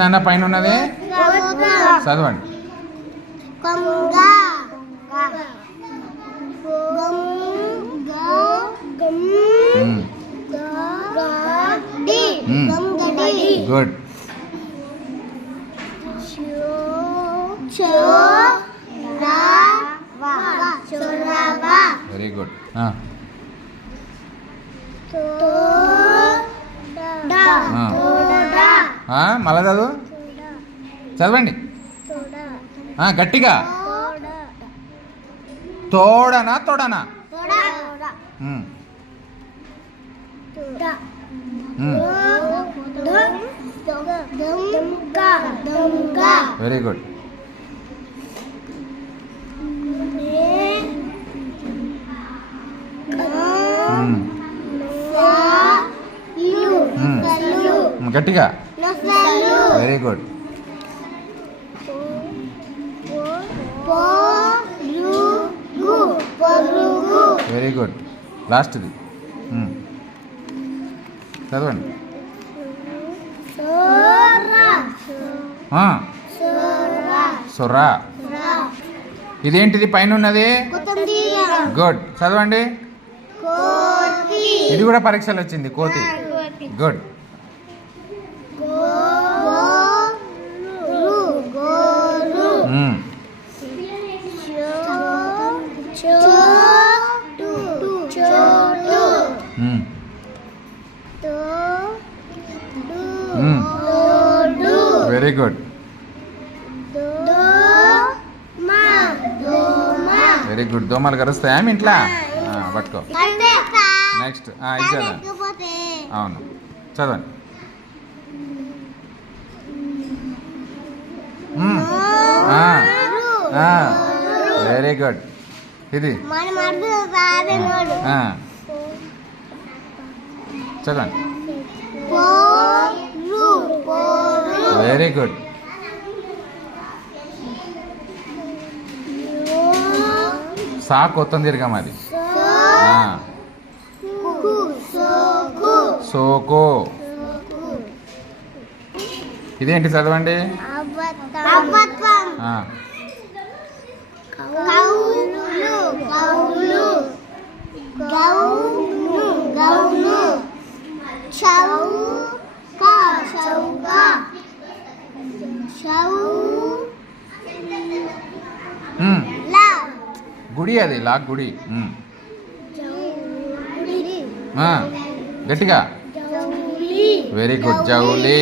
నాన్న పైన ఉన్నది చదవండి. గుడ్. Very good. మళ్ళా చదవండి గట్టిగా. తోడనా తోడనా? Very good. గట్టిగా. Very good. Very good. లాస్ట్ది చదవండి. సొరా. ఇదేంటిది పైన ఉన్నది? గుడ్. చదవండి. ఇది కూడా పరీక్షలు వచ్చింది. కోతి. Good. Very good. Very good. దోమలు కరుస్తాయా మీ ఇంట్లో? పట్టుకో. నెక్స్ట్ ఇది చదవండి. అవును చదవండి. Very good. ఇది చదవండి. Very good. కొత్త దీర్ఘం అది. సోకో. ఇదేంటి చదవండి. గుడి అది. లాక్ గుడి. గట్టిగా. Very good. జౌలి.